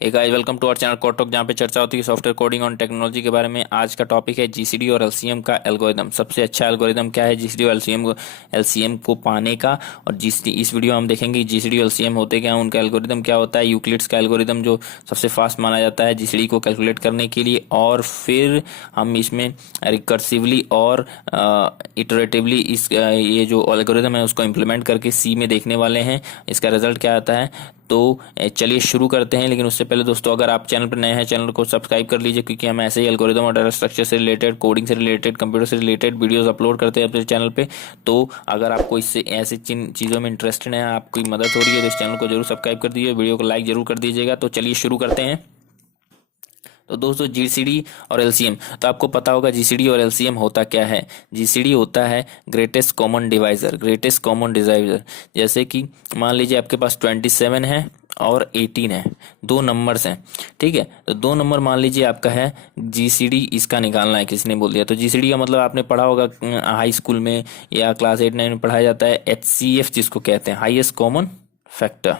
Hey guys, welcome to our channel Code Talk, जहाँ पे चर्चा होती है सॉफ्टवेयर कोडिंग और टेक्नोलॉजी के बारे में। आज का टॉपिक है जीसीडी और एलसीएम का एल्गोरिदम। सबसे अच्छा एल्गोरिदम क्या है जीसीडी और एलसीएम को पाने का। और जीसीडी इस वीडियो में हम देखेंगे जीसीडी और एलसीएम होते क्या हैं, उनका एल्गोरिदम क्या होता है, यूक्लिड्स का एल्गोरिदम जो सबसे फास्ट माना जाता है जीसीडी को कैलकुलेट करने के लिए। और फिर हम इसमें रिकर्सिवली और इटरेटिवली ये जो एल्गोरिदम है उसको इम्प्लीमेंट करके सी में देखने वाले हैं, इसका रिजल्ट क्या आता है। तो चलिए शुरू करते हैं। लेकिन उससे पहले दोस्तों, अगर आप चैनल पर नए हैं, चैनल को सब्सक्राइब कर लीजिए, क्योंकि हम ऐसे ही एल्गोरिदम और डाटा स्ट्रक्चर से रिलेटेड, कोडिंग से रिलेटेड, कंप्यूटर से रिलेटेड वीडियोस अपलोड करते हैं अपने चैनल पे। तो अगर आपको इससे ऐसे चीज़ों में इंटरेस्टेड है, आपकी मदद हो रही है, तो इस चैनल को जरूर सब्सक्राइब कर दीजिए, वीडियो को लाइक जरूर कर दीजिएगा। तो चलिए शुरू करते हैं। तो दोस्तों, जीसीडी और एलसीएम, तो आपको पता होगा जीसीडी और एलसीएम होता क्या है। जीसीडी होता है greatest common divisor, greatest common divisor. जैसे कि मान लीजिए आपके पास 27 है और 18 है, दो नंबर्स हैं, ठीक है। तो दो नंबर मान लीजिए आपका है, जीसीडी इसका निकालना है, किसी ने बोल दिया। तो जीसीडी का मतलब आपने पढ़ा होगा हाई स्कूल में या क्लास 8-9 में पढ़ाया जाता है, एचसीएफ जिसको कहते हैं, हाईएस्ट कॉमन फैक्टर,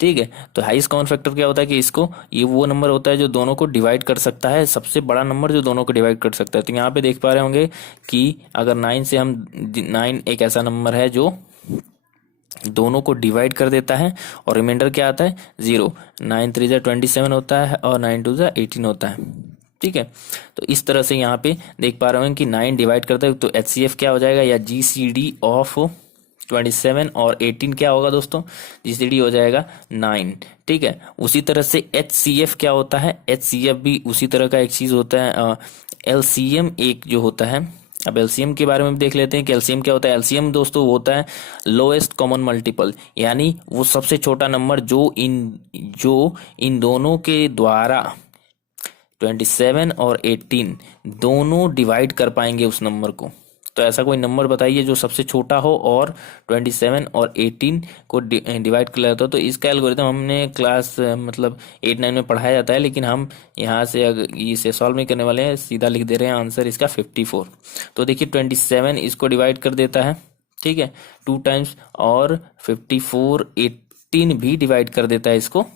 ठीक है। तो हाईएस्ट कॉमन फैक्टर क्या होता है कि इसको, ये वो नंबर होता है जो दोनों को डिवाइड कर सकता है, सबसे बड़ा नंबर जो दोनों को डिवाइड कर सकता है। तो यहाँ पे देख पा रहे होंगे कि अगर 9 से हम 9 एक ऐसा नंबर है जो दोनों को डिवाइड कर देता है, और रिमाइंडर क्या आता है 0। 9 3 जा 27 होता है और 9 2 जा 18 होता है, ठीक है। तो इस तरह से यहाँ पे देख पा रहे हैं कि 9 डिवाइड करता है, तो एचसीएफ क्या हो जाएगा, या जीसीडी ऑफ 27 और 18 क्या होगा दोस्तों, जीसीडी हो जाएगा 9, ठीक है। उसी तरह से एचसीएफ क्या होता है, एचसीएफ भी उसी तरह का एक चीज होता है। एलसीएम एक जो होता है, अब एलसीएम के बारे में भी देख लेते हैं कि एलसीएम क्या होता है। एलसीएम दोस्तों होता है लोएस्ट कॉमन मल्टीपल, यानी वो सबसे छोटा नंबर जो इन दोनों के द्वारा 27 और 18 दोनों डिवाइड कर पाएंगे उस नंबर को। तो ऐसा कोई नंबर बताइए जो सबसे छोटा हो और 27 और 18 को डिवाइड कर लेता हो। तो इसका एल्गोरिथम हमने क्लास मतलब 8-9 में पढ़ाया जाता है, लेकिन हम यहाँ से अगर इसे सॉल्व नहीं करने वाले हैं, सीधा लिख दे रहे हैं आंसर इसका 54। तो देखिए 27 इसको डिवाइड कर देता है, ठीक है, 2 टाइम्स, और 54 18 भी डिवाइड कर देता है इसको,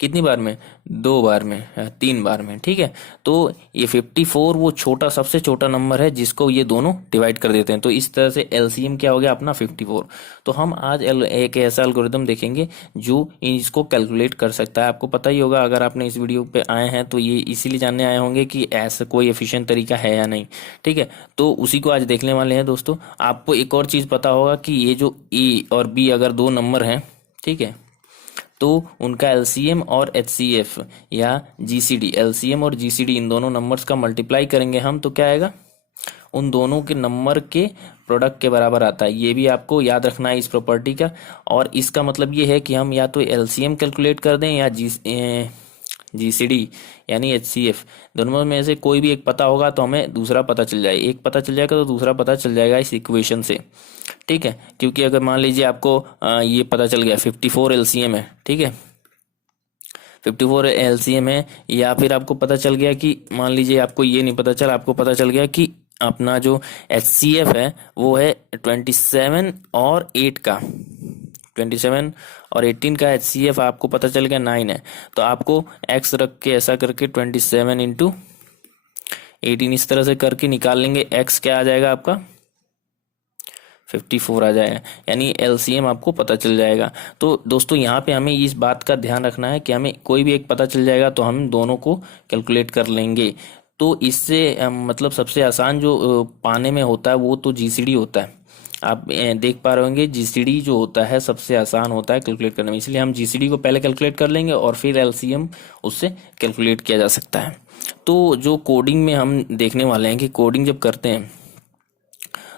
कितनी बार में, 2 बार में, 3 बार में, ठीक है। तो ये 54 वो छोटा, सबसे छोटा नंबर है जिसको ये दोनों डिवाइड कर देते हैं। तो इस तरह से एलसीएम क्या हो गया अपना 54। तो हम आज एक ऐसा एल्गोरिदम देखेंगे जो इसको कैलकुलेट कर सकता है। आपको पता ही होगा, अगर आपने इस वीडियो पे आए हैं तो ये इसीलिए जानने आए होंगे कि ऐसा कोई एफिशिएंट तरीका है या नहीं, ठीक है। तो उसी को आज देखने वाले हैं दोस्तों। आपको एक और चीज पता होगा कि ये जो ए और बी अगर दो नंबर हैं, ठीक है, तो उनका एलसीएम और एचसीएफ या जीसीडी, एलसीएम और जीसीडी इन दोनों नंबर्स का मल्टीप्लाई करेंगे हम, तो क्या आएगा, उन दोनों के नंबर के प्रोडक्ट के बराबर आता है। ये भी आपको याद रखना है इस प्रॉपर्टी का। और इसका मतलब ये है कि हम या तो एलसीएम कैलकुलेट कर दें या जीसीडी यानी एचसीएफ, दोनों में से कोई भी एक पता होगा तो हमें दूसरा पता चल जाए, एक पता चल जाएगा तो दूसरा पता चल जाएगा इस इक्वेशन से, ठीक है। क्योंकि अगर मान लीजिए आपको ये पता चल गया 54 एलसीएम है, ठीक है, 54 एलसीएम है, या फिर आपको पता चल गया कि मान लीजिए आपको ये नहीं पता चला, आपको पता चल गया कि अपना जो एचसीएफ है वो है 27 और 8 का, 27 और 18 का एचसीएफ आपको पता चल गया 9 है। तो आपको एक्स रख के ऐसा करके 27 इंटू 18 इस तरह से करके निकाल लेंगे, एक्स क्या आ जाएगा आपका 54 आ जाएगा, यानी एलसीएम आपको पता चल जाएगा। तो दोस्तों यहाँ पे हमें इस बात का ध्यान रखना है कि हमें कोई भी एक पता चल जाएगा तो हम दोनों को कैलकुलेट कर लेंगे। तो इससे मतलब सबसे आसान जो पाने में होता है वो तो जीसीडी होता है। आप देख पा रहे होंगे जीसीडी जो होता है सबसे आसान होता है कैलकुलेट करने में, इसलिए हम जीसीडी को पहले कैलकुलेट कर लेंगे और फिर एलसीएम उससे कैलकुलेट किया जा सकता है। तो जो कोडिंग में हम देखने वाले हैं कि कोडिंग जब करते हैं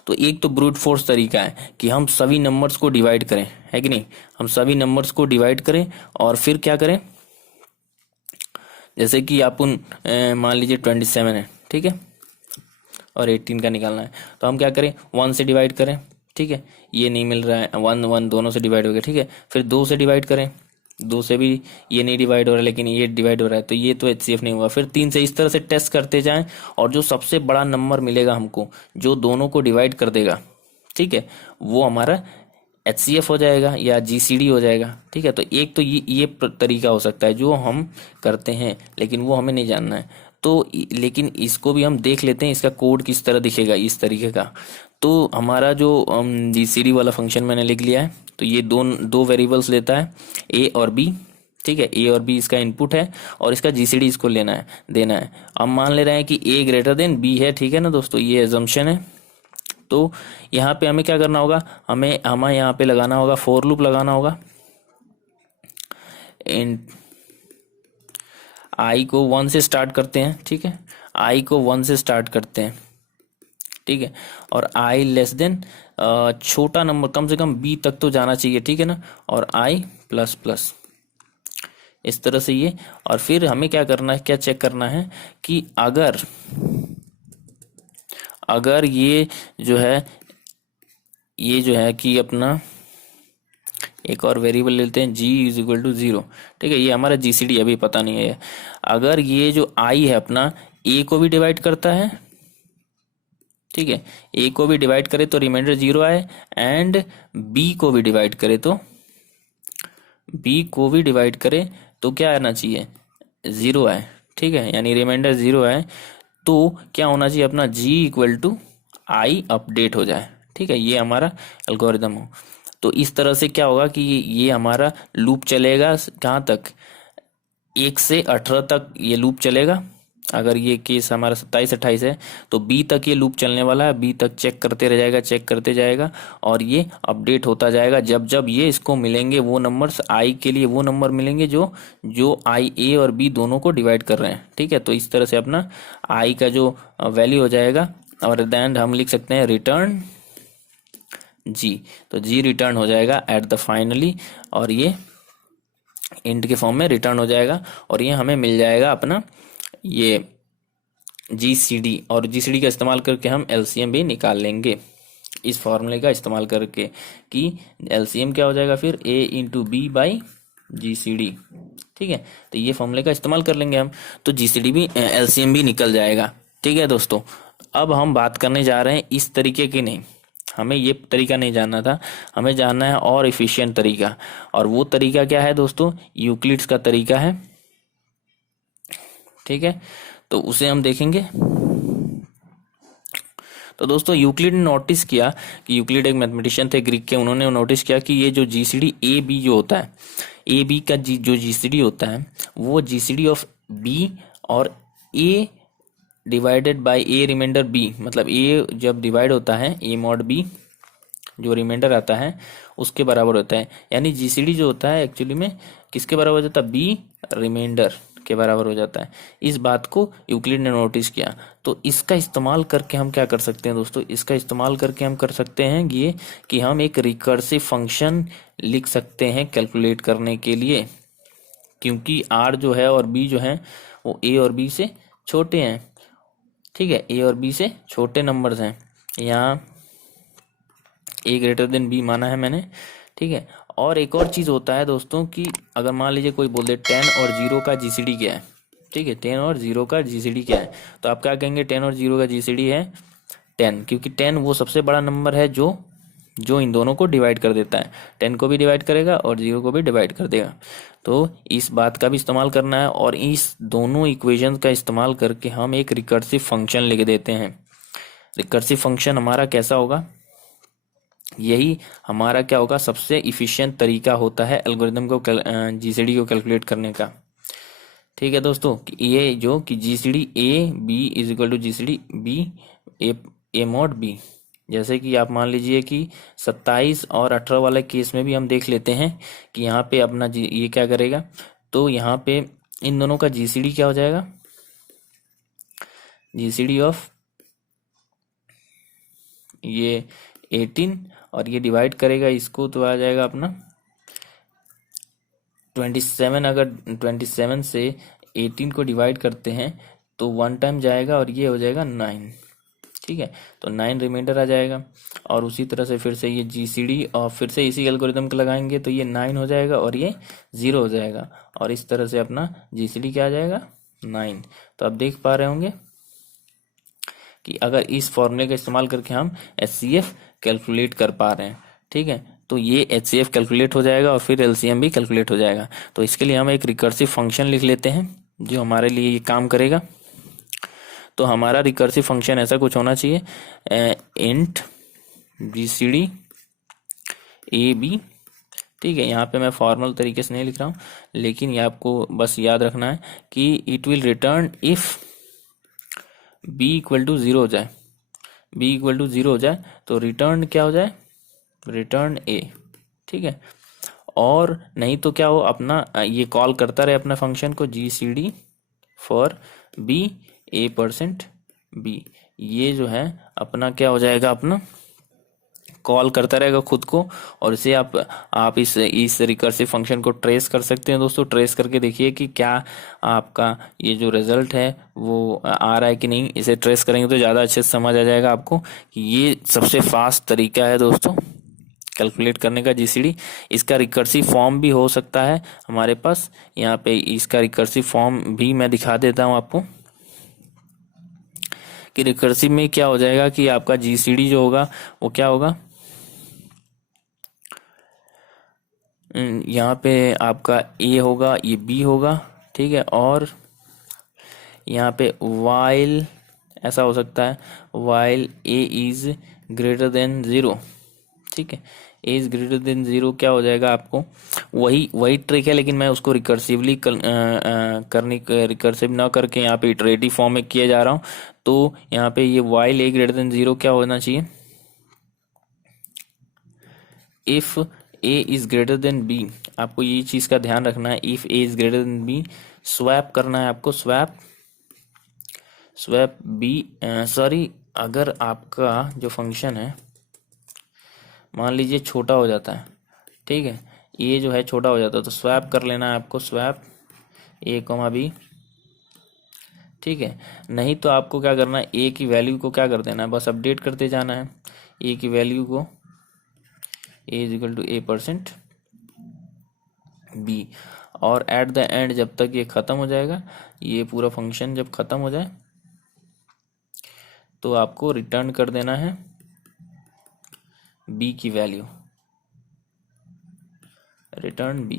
तो एक तो ब्रूट फोर्स तरीका है कि हम सभी नंबर्स को डिवाइड करें, है कि नहीं, हम सभी नंबर्स को डिवाइड करें और फिर क्या करें, जैसे कि आप मान लीजिए 27 है, ठीक है, और 18 का निकालना है, तो हम क्या करें 1 से डिवाइड करें, ठीक है, ये नहीं मिल रहा है, 1 1 दोनों से डिवाइड हो गया, ठीक है, फिर 2 से डिवाइड करें, 2 से भी ये नहीं डिवाइड हो रहा है लेकिन ये डिवाइड हो रहा है, तो ये तो एचसीएफ नहीं हुआ। फिर 3 से, इस तरह से टेस्ट करते जाएं और जो सबसे बड़ा नंबर मिलेगा हमको जो दोनों को डिवाइड कर देगा, ठीक है, वो हमारा HCF हो जाएगा या GCD हो जाएगा। ठीक है, तो एक तो ये तरीका हो सकता है जो हम करते हैं, लेकिन वो हमें नहीं जानना है। तो लेकिन इसको भी हम देख लेते हैं, इसका कोड किस तरह दिखेगा इस तरीके का। तो हमारा जो GCD वाला फंक्शन मैंने लिख लिया है, तो ये दो वेरिएबल्स लेता है, A और B। ठीक है, A और B इसका इनपुट है और इसका GCD इसको देना है। अब मान ले रहे हैं कि A ग्रेटर देन B है। ठीक है ना दोस्तों, ये एजम्पशन है। तो यहाँ पे हमें क्या करना होगा, हमें यहाँ पे लगाना होगा, फॉर लूप लगाना होगा। इन आई को 1 से स्टार्ट करते हैं। ठीक है, आई को 1 से स्टार्ट करते हैं। ठीक है, और आई लेस देन छोटा नंबर कम से कम B तक तो जाना चाहिए। ठीक है ना, और आई प्लस प्लस इस तरह से ये। और फिर हमें क्या करना है, क्या चेक करना है कि अगर ये जो है कि अपना एक और वेरिएबल लेते हैं G इज इक्वल टू 0। ठीक है, ये हमारा GCD अभी पता नहीं है। अगर ये जो I है अपना A को भी डिवाइड करता है, ठीक है, A को भी डिवाइड करे तो रिमाइंडर 0 आए, एंड B को भी डिवाइड करे तो क्या आना चाहिए, 0 आए। ठीक है, यानी रिमाइंडर 0 आए तो क्या होना चाहिए, अपना G equal to I update हो जाए। ठीक है, ये हमारा एल्गोरिदम हो। तो इस तरह से क्या होगा कि ये हमारा लूप चलेगा कहाँ तक, 1 से 18 तक ये लूप चलेगा। अगर ये केस हमारा 27-28 है तो B तक ये लूप चलने वाला है। B तक चेक करते जाएगा और ये अपडेट होता जाएगा। जब जब ये इसको मिलेंगे वो नंबर्स, I के लिए वो नंबर मिलेंगे जो I A और B दोनों को डिवाइड कर रहे हैं। ठीक है, तो इस तरह से अपना I का जो वैल्यू हो जाएगा, और देन हम लिख सकते हैं रिटर्न G। तो G रिटर्न हो जाएगा एट द फाइनली, और ये इंट के फॉर्म में रिटर्न हो जाएगा। और ये हमें मिल जाएगा अपना ये GCD, और GCD का इस्तेमाल करके हम LCM भी निकाल लेंगे इस फॉर्मूले का इस्तेमाल करके, कि LCM क्या हो जाएगा फिर A into B by GCD। ठीक है, तो ये फॉर्मूले का इस्तेमाल कर लेंगे हम, तो GCD भी LCM भी निकल जाएगा। ठीक है दोस्तों, अब हम बात करने जा रहे हैं इस तरीके की नहीं, हमें ये तरीका नहीं जानना था, हमें जानना है और इफिशिएंट तरीका। और वो तरीका क्या है दोस्तों, यूक्लिड्स का तरीका है। ठीक है, तो उसे हम देखेंगे। तो दोस्तों यूक्लिड ने नोटिस किया कि यूक्लिड एक मैथमेटिशियन थे ग्रीक के, उन्होंने नोटिस किया कि ये जो GCD AB जो होता है, AB का जो GCD होता है वो GCD ऑफ B और A divided by A remainder B, मतलब A जब डिवाइड होता है A मॉड B, जो रिमाइंडर आता है उसके बराबर होता है। यानी GCD जो होता है एक्चुअली में किसके बराबर हो जाता है, B रिमाइंडर के बराबर हो जाता है। इस बात को यूक्लिड ने नोटिस किया। तो इसका इस्तेमाल करके हम क्या कर सकते हैं दोस्तों, इसका इस्तेमाल करके हम कर सकते हैं ये कि हम एक रिकर्सिव फंक्शन लिख सकते हैं कैलकुलेट करने के लिए, क्योंकि R जो है और B जो है वो A और B से छोटे हैं। ठीक है, A और B से छोटे नंबर्स हैं, यहाँ A ग्रेटर देन B माना है मैंने। ठीक है, और एक और चीज़ होता है दोस्तों कि अगर मान लीजिए कोई बोल दे 10 और 0 का GCD क्या है। ठीक है, 10 और 0 का GCD क्या है, तो आप क्या कहेंगे, 10 और 0 का GCD है 10, क्योंकि 10 वो सबसे बड़ा नंबर है जो इन दोनों को डिवाइड कर देता है। 10 को भी डिवाइड करेगा और 0 को भी डिवाइड कर देगा। तो इस बात का भी इस्तेमाल करना है, और इस दोनों इक्वेशन का इस्तेमाल करके हम एक रिकर्सिव फंक्शन लिख देते हैं। रिकर्सिव फंक्शन हमारा कैसा होगा, यही हमारा क्या होगा, सबसे इफिशिएंट तरीका होता है एल्गोरिदम को GCD को कैलकुलेट करने का। ठीक है दोस्तों, ये जो कि GCD A B is equal to GCD B A mod B, जैसे कि आप मान लीजिए कि 27 और 18 वाले केस में भी हम देख लेते हैं कि यहाँ पे अपना ये क्या करेगा, तो यहाँ पे इन दोनों का GCD क्या हो जाएगा, GCD ऑफ ये 18 और ये डिवाइड करेगा इसको, तो आ जाएगा अपना 27। अगर 27 से 18 को डिवाइड करते हैं तो 1 टाइम जाएगा और ये हो जाएगा 9। ठीक है, तो 9 रिमाइंडर आ जाएगा। और उसी तरह से फिर से ये GCD और फिर से इसी एल्गोरिदम को लगाएंगे तो ये 9 हो जाएगा और ये 0 हो जाएगा, और इस तरह से अपना GCD क्या आ जाएगा, 9। तो आप देख पा रहे होंगे कि अगर इस फॉर्मूले का इस्तेमाल करके हम HCF कैलकुलेट कर पा रहे हैं। ठीक है, तो ये HCF कैलकुलेट हो जाएगा और फिर LCM भी कैलकुलेट हो जाएगा। तो इसके लिए हम एक रिकर्सिव फंक्शन लिख लेते हैं जो हमारे लिए ये काम करेगा। तो हमारा रिकर्सिव फंक्शन ऐसा कुछ होना चाहिए, इंट GCD AB, ठीक है। यहाँ पे मैं फॉर्मल तरीके से नहीं लिख रहा हूँ, लेकिन ये आपको बस याद रखना है कि it will return if b equal to 0 हो जाए। b इक्वल टू 0 हो जाए तो रिटर्न क्या हो जाए, रिटर्न a, ठीक है। और नहीं तो क्या हो, अपना ये कॉल करता रहे अपना फंक्शन को GCD फॉर b a%b, ये जो है अपना क्या हो जाएगा, अपना कॉल करता रहेगा खुद को। और इसे आप इस रिकर्सिव फंक्शन को ट्रेस कर सकते हैं दोस्तों। ट्रेस करके देखिए कि क्या आपका ये जो रिजल्ट है वो आ रहा है कि नहीं। इसे ट्रेस करेंगे तो ज़्यादा अच्छे से समझ आ जाएगा आपको कि ये सबसे फास्ट तरीका है दोस्तों कैलकुलेट करने का GCD। इसका रिकर्सिव फॉर्म भी हो सकता है हमारे पास। यहाँ पे इसका रिकर्सिव फॉर्म भी मैं दिखा देता हूँ आपको कि रिकर्सिव में क्या हो जाएगा कि आपका GCD जो होगा वो क्या होगा, यहाँ पे आपका A होगा, ये B होगा, ठीक है। और यहाँ पे वाइल ऐसा हो सकता है, while A is greater than 0, ठीक है। A इज ग्रेटर देन 0 क्या हो जाएगा, आपको वही ट्रिक है, लेकिन मैं उसको रिकर्सिवली रिकर्सिव ना करके यहाँ पे इटरेटिव फॉर्म में किया जा रहा हूँ। तो यहाँ पे ये वाइल A ग्रेटर देन 0 क्या होना चाहिए, if A is greater than B। आपको ये चीज का ध्यान रखना है, if A is greater than B swap करना है आपको, स्वैप B, सॉरी, अगर आपका जो फंक्शन है मान लीजिए छोटा हो जाता है, ठीक है, ये जो है छोटा हो जाता है, तो स्वैप कर लेना है आपको, स्वैप A, B, ठीक है। नहीं तो आपको क्या करना है, A की वैल्यू को क्या कर देना है, बस अपडेट करते जाना है। A की वैल्यू को A is equal to A%B, और एट द एंड जब तक ये खत्म हो जाएगा, ये पूरा फंक्शन जब खत्म हो जाए तो आपको रिटर्न कर देना है B की वैल्यू, रिटर्न B,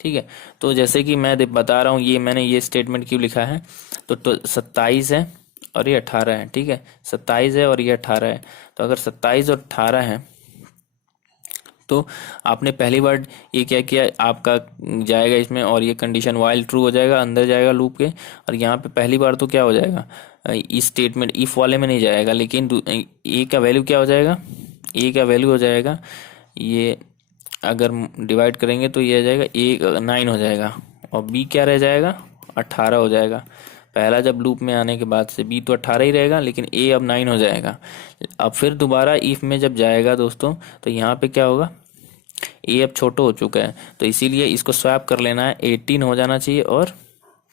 ठीक है। तो जैसे कि मैं बता रहा हूँ, ये मैंने ये स्टेटमेंट क्यों लिखा है, तो 27 है और ये 18 है, ठीक है। 27 है और ये 18 है, तो अगर 27 और 18 है तो आपने पहली बार ये क्या किया, आपका जाएगा इसमें और ये कंडीशन वाइल ट्रू हो जाएगा, अंदर जाएगा लूप के। और यहाँ पे पहली बार तो क्या हो जाएगा, इस स्टेटमेंट इफ वाले में नहीं जाएगा, लेकिन A का वैल्यू क्या हो जाएगा, A का वैल्यू हो जाएगा, ये अगर डिवाइड करेंगे तो ये आ जाएगा A 9 हो जाएगा, और B क्या रह जाएगा, 18 हो जाएगा। पहला जब लूप में आने के बाद से B तो 18 ही रहेगा, लेकिन A अब 9 हो जाएगा। अब फिर दोबारा इफ में जब जाएगा दोस्तों, तो यहाँ पे क्या होगा, A अब छोटा हो चुका है, तो इसीलिए इसको स्वैप कर लेना है, 18 हो जाना चाहिए और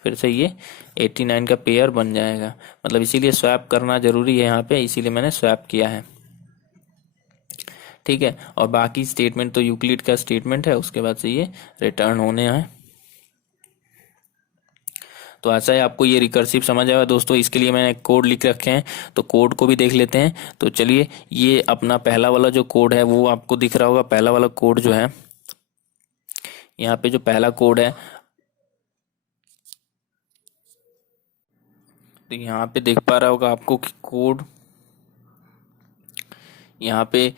फिर से ये 89 का पेयर बन जाएगा। मतलब इसीलिए स्वैप करना जरूरी है यहाँ पे, इसीलिए मैंने स्वैप किया है, ठीक है। और बाकी स्टेटमेंट तो यूक्लिड का स्टेटमेंट है, उसके बाद से ये रिटर्न होने हैं। तो ऐसा है, आपको ये रिकर्सिव समझ आएगा दोस्तों। इसके लिए मैंने कोड लिख रखे हैं, तो कोड को भी देख लेते हैं। तो चलिए, ये अपना पहला वाला जो कोड है वो आपको दिख रहा होगा। पहला वाला कोड जो है, यहाँ पे जो पहला कोड है, तो यहाँ पे देख पा रहा होगा आपको कि कोड यहाँ पे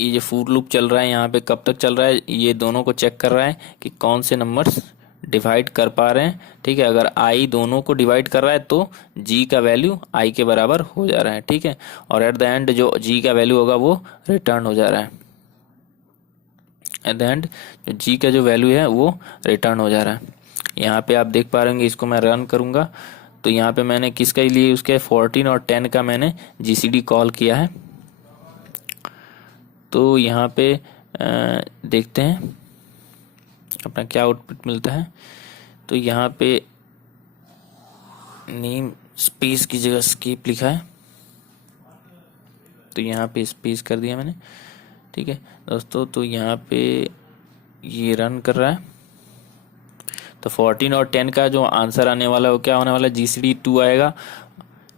ये जो फॉर लूप चल रहा है, यहाँ पे कब तक चल रहा है, ये दोनों को चेक कर रहा है कि कौन से नंबर्स डिवाइड कर पा रहे हैं, ठीक है। अगर I दोनों को डिवाइड कर रहा है तो G का वैल्यू I के बराबर हो जा रहा है, ठीक है। और एट द एंड जो G का वैल्यू होगा वो रिटर्न हो जा रहा है, एट द एंड जो G का जो वैल्यू है वो रिटर्न हो जा रहा है। यहाँ पे आप देख पा रहे होंगे, इसको मैं रन करूंगा तो यहाँ पे मैंने किसका लिए, उसके 14 और 10 का मैंने GCD कॉल किया है। तो यहाँ पे देखते हैं अपना क्या आउटपुट मिलता है। तो यहाँ पे नेम स्पेस की जगह स्किप लिखा है, तो यहाँ पे स्पेस कर दिया मैंने, ठीक है दोस्तों। तो यहाँ पे ये रन कर रहा है, तो 14 और 10 का जो आंसर आने वाला है वो क्या होने वाला है, GCD 2 आएगा,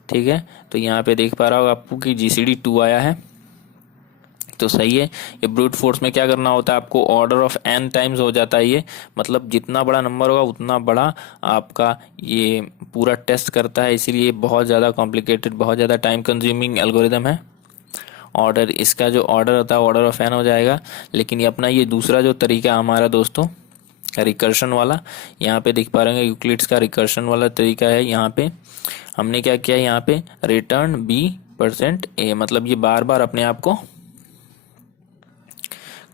ठीक है। तो यहाँ पे देख पा रहा होगा आपको कि GCD 2 आया है। तो सही है। ये ब्रूट फोर्स में क्या करना होता है आपको, ऑर्डर ऑफ n टाइम्स हो जाता है ये, मतलब जितना बड़ा नंबर होगा उतना बड़ा आपका ये पूरा टेस्ट करता है, इसीलिए बहुत ज़्यादा कॉम्प्लिकेटेड, बहुत ज़्यादा टाइम कंज्यूमिंग एल्गोरिदम है। ऑर्डर, इसका जो ऑर्डर होता है ऑर्डर ऑफ n हो जाएगा। लेकिन ये अपना ये दूसरा जो तरीका है हमारा दोस्तों, रिकर्शन वाला, यहाँ पे देख पा रहे हैं यूक्लिड्स का रिकर्शन वाला तरीका है। यहाँ पे हमने क्या किया, यहाँ पे रिटर्न b%a, मतलब ये बार बार अपने आप को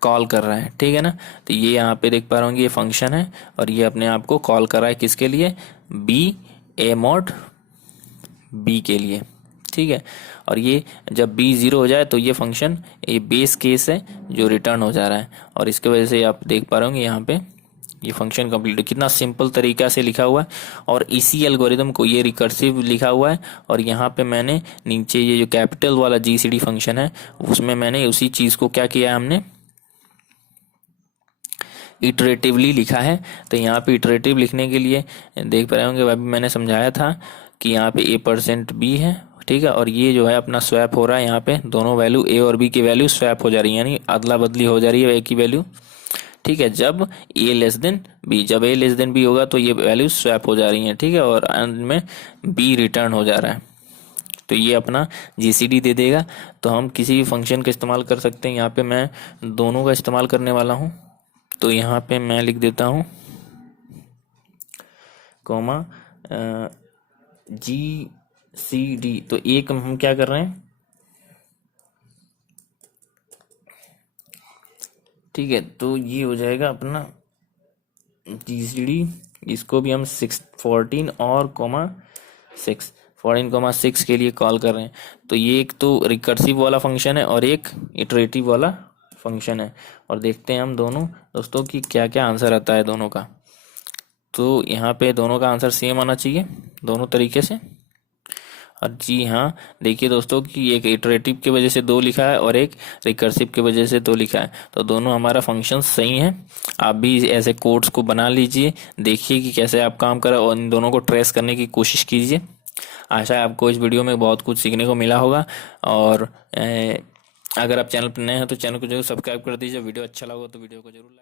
कॉल कर रहा है, ठीक है ना। तो ये यहाँ पे देख पा रहे होंगे ये फंक्शन है और ये अपने आप को कॉल कर रहा है किसके लिए, बी ए मॉड बी के लिए, ठीक है। और ये जब b 0 हो जाए तो ये फंक्शन, ये बेस केस है जो रिटर्न हो जा रहा है, और इसके वजह से आप देख पा रहे होंगे यहाँ पे ये फंक्शन कंप्लीट है। कितना सिंपल तरीका से लिखा हुआ है, और इसी एल्गोरिदम को ये रिकर्सिव लिखा हुआ है। और यहाँ पे मैंने नीचे ये जो कैपिटल वाला जीसीडी फंक्शन है उसमें मैंने उसी चीज को क्या किया है, हमने इटरेटिवली लिखा है। तो यहाँ पे इटरेटिव लिखने के लिए देख पा रहे होंगे अभी मैंने समझाया था कि यहाँ पे a%b है, ठीक है। और ये जो है अपना स्वैप हो रहा है, यहाँ पे दोनों वैल्यू a और b की वैल्यू स्वैप हो जा रही है, यानी अदला बदली हो जा रही है a की वैल्यू, ठीक है। जब a लेस देन b, जब a लेस देन b होगा तो ये वैल्यू स्वैप हो जा रही है, ठीक है। और अंत में b रिटर्न हो जा रहा है, तो ये अपना जीसीडी दे देगा। तो हम किसी भी फंक्शन का इस्तेमाल कर सकते हैं, यहाँ पे मैं दोनों का इस्तेमाल करने वाला हूँ। तो यहाँ पे मैं लिख देता हूँ कॉमा GCD। तो एक हम क्या कर रहे हैं, ठीक है। तो ये हो जाएगा अपना GCD, इसको भी हम 14 और कॉमा 6, 14,6 के लिए कॉल कर रहे हैं। तो ये एक तो रिकर्सिव वाला फंक्शन है और एक इटरेटिव वाला फंक्शन है, और देखते हैं हम दोनों दोस्तों की क्या क्या आंसर आता है दोनों का। तो यहाँ पे दोनों का आंसर सेम आना चाहिए दोनों तरीके से। और जी हाँ, देखिए दोस्तों कि एक इटरेटिव की वजह से 2 लिखा है और एक रिकर्सिव की वजह से 2 लिखा है, तो दोनों हमारा फंक्शन सही है। आप भी ऐसे कोड्स को बना लीजिए, देखिए कि कैसे आप काम करें और इन दोनों को ट्रेस करने की कोशिश कीजिए। आशा है आपको इस वीडियो में बहुत कुछ सीखने को मिला होगा। और अगर आप चैनल पर नए हैं तो चैनल को जरूर सब्सक्राइब कर दीजिए। वीडियो अच्छा लगा तो वीडियो को जरूर लाइक